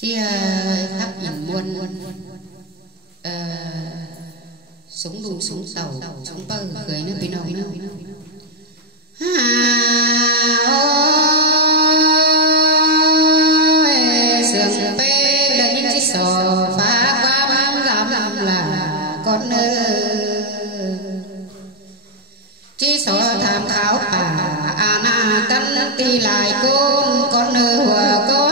ที่khắp nhìn muôn sống đủ sống tàu sống bơ cười nó bị nâu sườn bê là những chiếc sò phá qua bám giảm là con chi sò tham khảo bà na tân ti lại con hùa có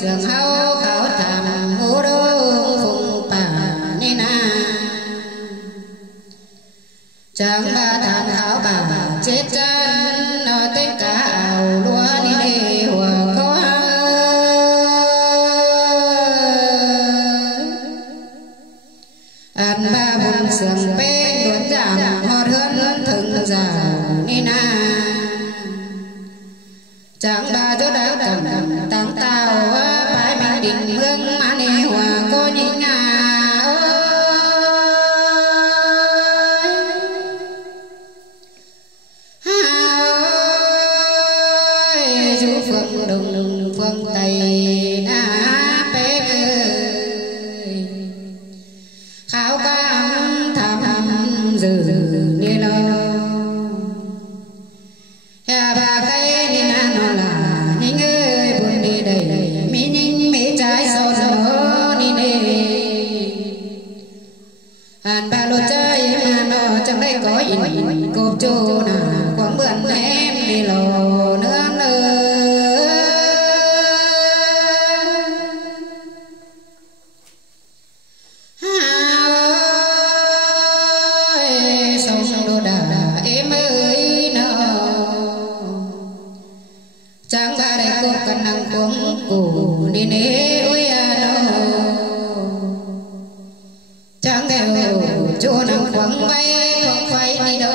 sườn hao khảo tham hú đông phùng bà ni na chẳng ba tham khảo bà chết chân nó tên cả ảo lúa ni đi hùa có ăn ba bún sườn bên đuốn giảm ngọt hơn thừng giàu ni na chẳng ba chỗ đã cầm tăng tàu phải mình định hương mà nề hòa có nhìn chú phương đồng phương tây đã bế khảo quang thăm dự đi lo hà bà cây đi na nó là những ơi buồn đi đầy mi những mi trái sâu nó đi đi hàn ba lô trái mà nó trong đây có in cột chỗ nà quảng bươn em đi lò nữa sông đồ đà em ơi nó chẳng ba đây cô cần năng cuống củ đi nế ôi nó chẳng theo chỗ năng quăng bay không phải đi đâu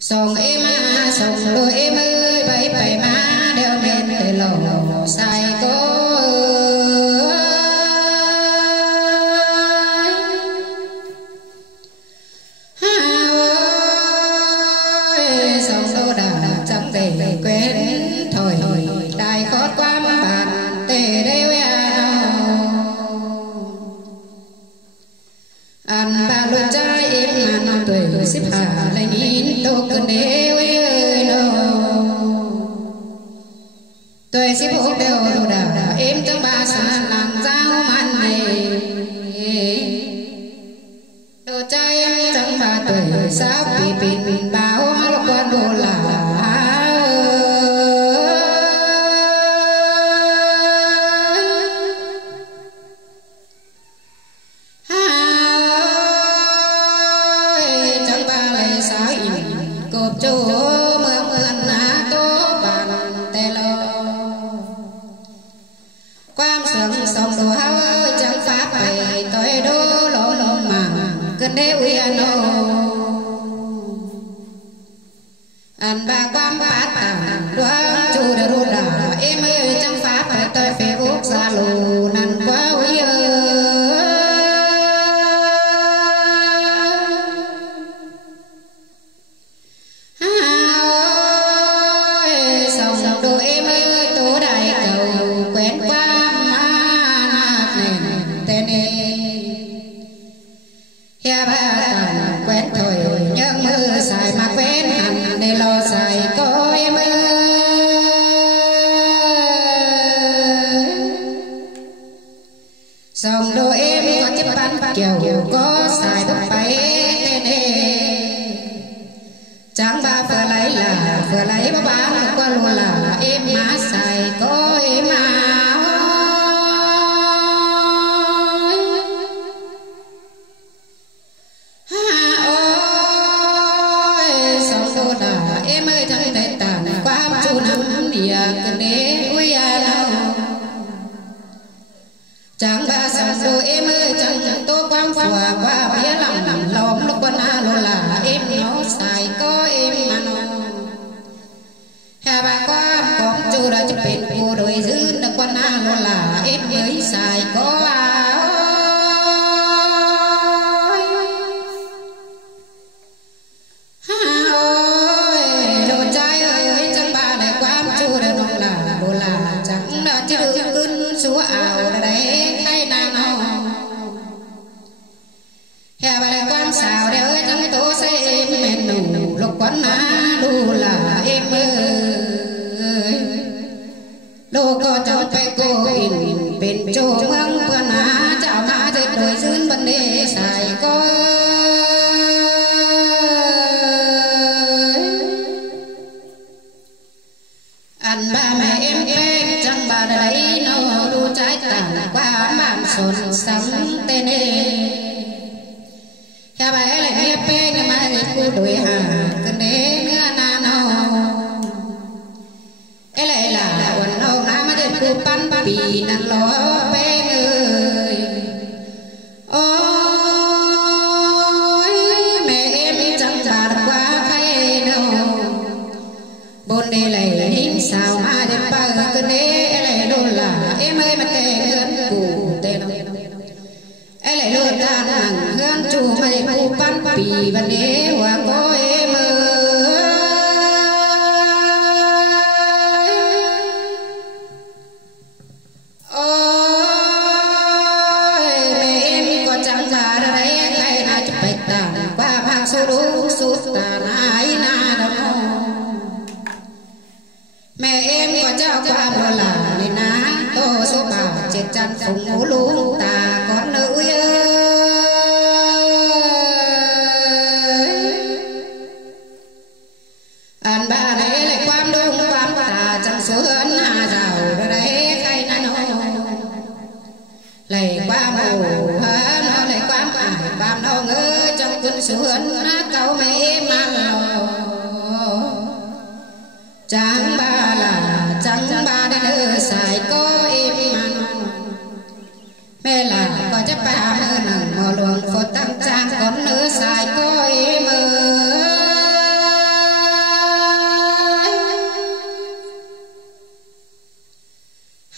sông em sông đôi em ơi bay bay má đeo lên để lò sai có sông đô đà chẳng để quên thôi đại khót qua bàn tề đeo ăn ba luôn trái em mà nó tuổi xếp hạ lại nhìn tô cần đeo nó tuổi xếp hộp đeo đồ đà em trong ba xa làm giao man này đồ trai em trong ba tuổi sao bị bình báo lúc qua đồ là cột chỗ mưa ná tố bàn tê lô quam sừng sông đồ hao chẳng pháp về tôi đô lỗ lộn mà cơn đế uy nô ăn ba quam bát tàng đoán chu đê rô đà em ơi chẳng pháp về tôi phê úc xa lù năn quá uy đồ em ơi tố đại cầu quen qua má nạc nền tên hè ba tàn quen thôi nhưng mưa xài mà quen hẳn để lo xài có em ơi sông đồ em có chấp bắn kiểu có xài bốc bay tên chẳng ba vừa lấy bà là qua luôn là em má xài có em ôi sông đô đà em ơi thằng đại tàn qua chú năm địa cần đế uy nào chẳng ba sông đô em ơi chẳng tô quang phùa qua bía lòng lòm lúc quan luôn là em nó xài có em mà nó hà bà qua con chú đã chụp hình của đôi dư được quan luôn là em mới xài có chúa ảo đấy khai nàng nó hè bài quan xào đeo ơi trắng tố say em mệt nụ lục quán ná đu là em ơi đô có trong tay cô in bên chỗ măng vườn á chào má dệt đôi dương vấn đề xài coi ăn ba mẹ em bé chẳng bà đấy nó đu trái tàn qua màn sồn sóng tên cha bà ấy lại nghe bé nhưng mà cô đuổi hà cần đế nữa na nó ấy lại là quần nó nam mà đến cô pan bì năn lo bé ơi ôi mẹ em chẳng bà đã qua khay đâu bốn đi lại nín sao mà đến ba cần đế ấy lại đôi là em ơi mà tê gần cụ tê đâu ấy lại lôi ta nặng hơn chủ mày cô pan bì và đế hoa có em ơi mẹ em có chẳng già ra đấy hay là chụp bạch tàn qua bạc số đủ số tàn ai na đâu mẹ em có cháu qua đó là nên ná tô số bà chết chăn phùng ngủ lũ ta con nữ ơi anh bà này lại quam đông quam ta chẳng số hơn hà giàu đó đấy khai na nó lại quam hồ hả nó lại quam ải quam nó ngơ trong quân số hơn câu mẹ em ăn chẳng ba là chẳng ba đến nơi xài có em ăn mẹ là có chấp ba mơ nằng mò luồng phô tăng trang con nữa xài có em ơi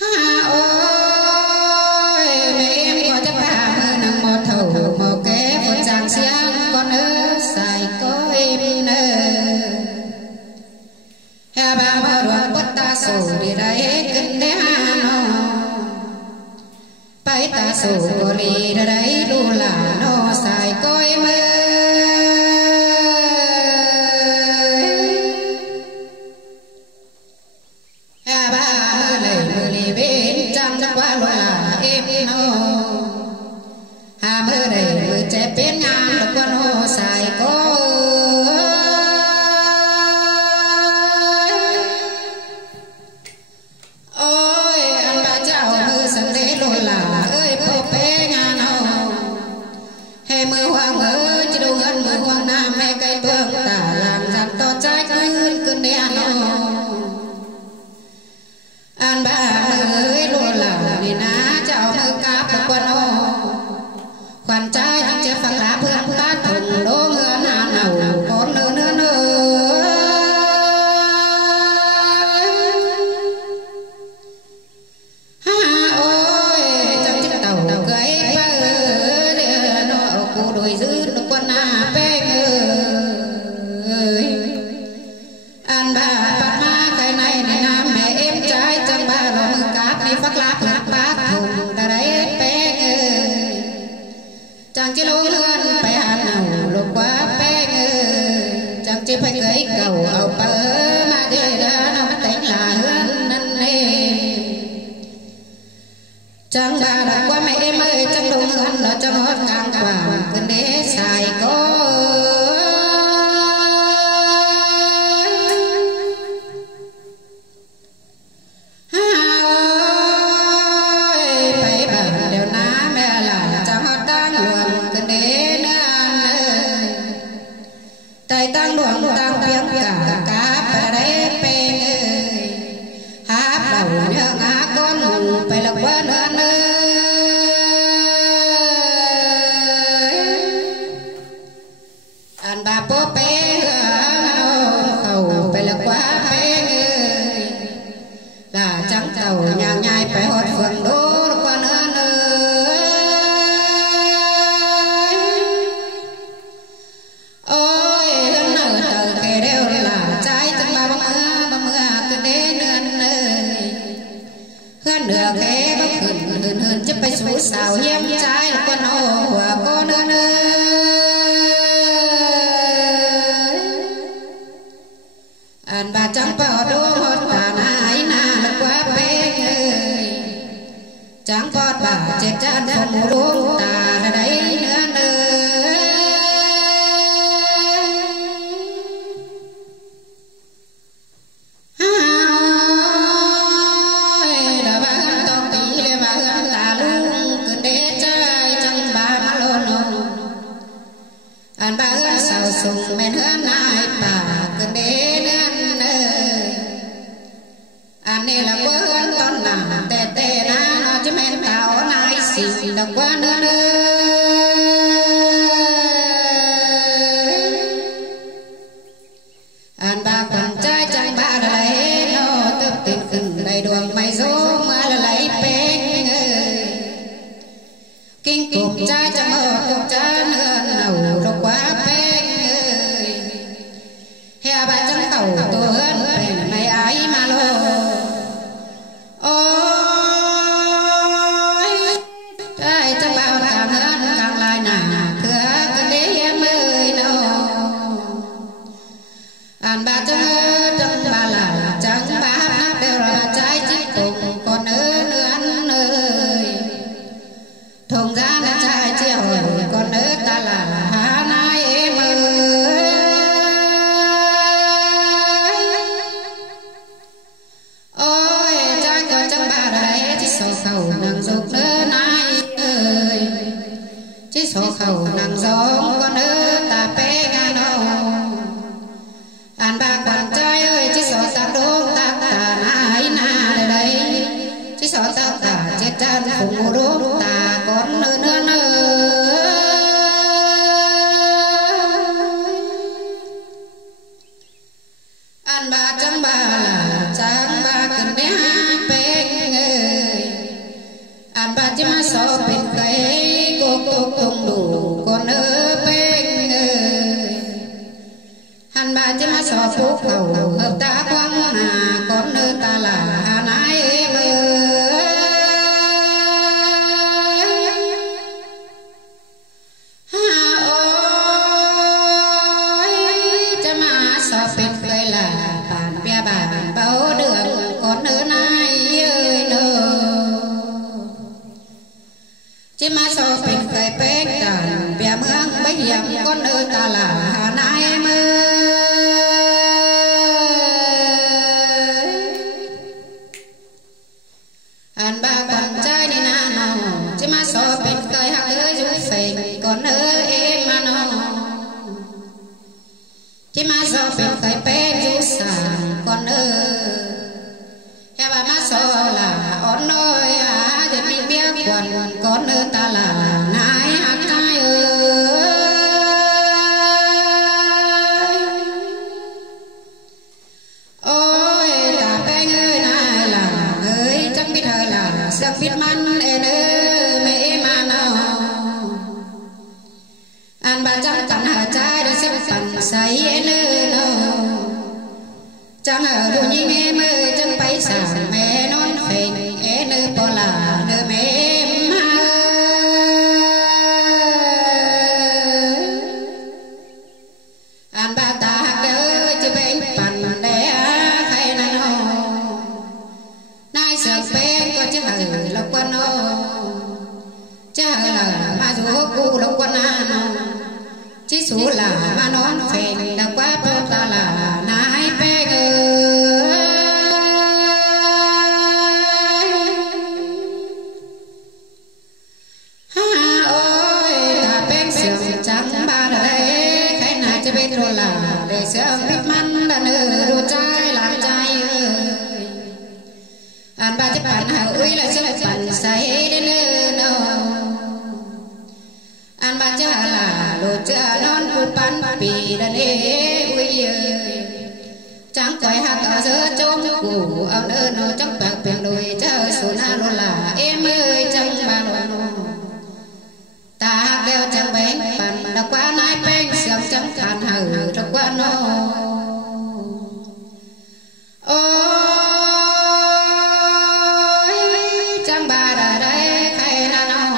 ha ôi mẹ em có chấp ba mơ nằng mò thầu mò ké phô trang xiang con nữa xài có em nữa ha ba ba đoàn bất ta sổ đi đấy kinh đế hà nó bay ta sổ có đi đấy đu là nó xài coi mơ ha ba mơ này mơ đi bên trăm trăm qua là em nó ha mơ này mơ trẻ bên ngang được qua nó xài coi mưa hoang ơi chứ đâu gần mưa hoang nam hay cây tương tả làm rằng to trái cơn đen nó an bà ơi luôn là nên á chào mưa cá của quân ô khoản trái những chế phật lá phương ta thùng đô ngựa nào nào con nữa nữa nữa ha ôi trong chiếc tàu cưới đôi giữ được quân à bé ơi anh bà bắt má cái này này nam mẹ em trai chẳng bà lo mưa cát đi phát lá bát thùng ta đấy bé ơi chẳng chỉ lối lươn phải hạt nào lục quá bé ơi chẳng chỉ phải cưới cầu ảo bờ mà ghê đã nó tính là hơn năn nê chẳng bà đã qua mẹ em ơi chẳng đúng hơn nó cho hết ngang quả cần để xài có phải bà đều ná mẹ là chẳng hết đang luồng cần để năn tay tăng luồng tăng tiếng cả bà đấy bê ơi hát đầu nhớ ngã con mù phải là quá năn ơi anh bà bố bé khẩu phải là quá bé ơi là trắng tàu nhà nhai phải hốt phượng đô qua nữa ơi ôi hơn nở tờ kề đeo là chú xào hiếm trái con ô của con bà chẳng bỏ đô hốt bà nái nà quá bê chẳng bỏ bà chết chân không đuông ta ra đấy nữa sùng men hương ai bà cứ đến anh này là quá hương con nằm tê tê na nó chứ men tao nai xì là quá nữa anh bà còn trai chẳng bà đấy nó tập tình khừng đầy đường mày dỗ mà là lấy bén kinh cùng trai chẳng ở cùng trai nữa nầu nó quá bén bà chẳng tàu tôi hơn bèn này ai mà lô ôi trai chẳng bao càng hơn càng lại nà thưa cái đế em ơi nó anh bà chẳng bà là chẳng bà nắp đều là trái chích cùng còn nữa anh ơi thùng ra là trái chiều còn nữa ta là hà nai em ơi số khẩu nàng dục nữa nai ơi chỉ số khẩu nàng giống con nữa ta bé nga đâu anh ba con trai ơi chỉ số ta đốt ta ta nai na đây đây chỉ số ta ta chết chân cùng đốt ta con nữa nữa nữa anh ba chẳng ba là chẳng ba cần bé hai bé anh bà chỉ mà so bên cây cô tung đủ con ở bên anh bà chỉ mà so phúc cầu hợp ta quăng hà con ở ta là hà nái ơi chỉ mà so bên cây là bàn bia bàn bao đường con ở nái ơi chỉ mà so bên cây bén tàn bia mương bấy hiểm con ơi ta là hà nai em ơi anh ba con trai đi na nó chỉ mà so bên cây hạt ơi du phèn con ơi em mà nó chỉ mà so bên cây bén du sàn con ơi em bà má so là ổn ơi à thì mình biết quần con ơi ta là nai hạt trai ơi ôi ta bé ơi này là ơi chẳng biết hơi là chẳng biết man ê ơi mẹ mà nó anh bà chẳng tận hà trai đã xếp tận say ê ơi nó chẳng ở đâu nhìn em ơi chẳng bay xa mẹ non phèn ê nơi bỏ là nơi mẹ em anh bà ta ơi chứ bên phần đẻ hay là nó nay sợ bên có chứ hờ là quan nó chứ hờ là mà dù cô là quan nó chỉ số là mà non phèn là quá bố ta là nai bé chẳng ba đây cái này cho biết rồi là để sớm biết mắn đã nở đồ trai làm trai ơi anh ba chấp bạn hậu uy là chấp bạn say đến nơi anh ba chấp là đồ chưa non phụ bán vì đã nế uy ơi chẳng coi hạt ở giữa trống củ ở nơi nó trong bạc biển đồi chờ số na luôn là em ơi chẳng ba luôn ta đeo chẳng bén bàn đã quá nái bén sớm chẳng khàn hở trong quá nó ôi chẳng ba đã đây khai là nó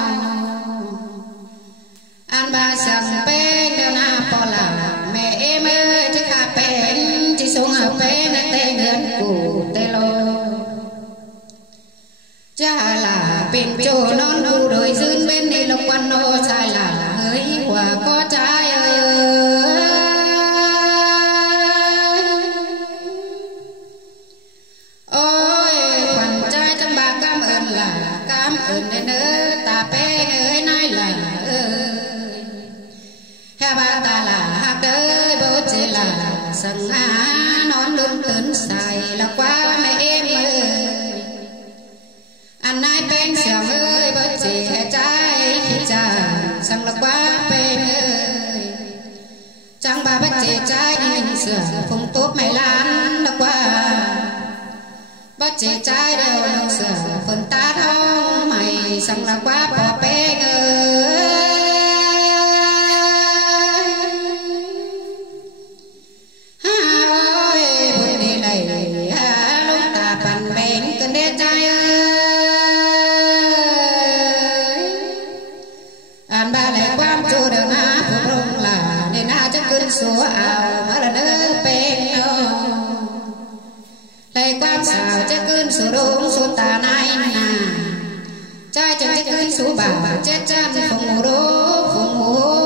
anh ba sang bên đeo na po là mẹ em ơi chứ khá bên chỉ xuống ở bên tê ngân cụ tê lô cha là bên chỗ non đủ đôi dưng bên đi lộc quan nô sai là hơi quả có trái ơi ôi phần trai trong bà cảm ơn đến nữa ta bé ơi nay là ha ba ta là hạt đời bố chỉ là sừng á non lưng tấn xài là quá mẹ em ơi anh ai bên sầm ơi bố chỉ hè trái trà sừng là quá bên ơi chẳng bà bố chỉ trái nhìn sửa phùng tốt mày lan là quá bố chỉ trái đều nông sửa phần ta thông mày sừng là quá bỏ bên ơi số ảo mà là nơi bên đâu lấy quan xào chết cơn số đúng số tà này nà trai chẳng chết cơn số bảo chết chan phùng hồ đô phùng hồ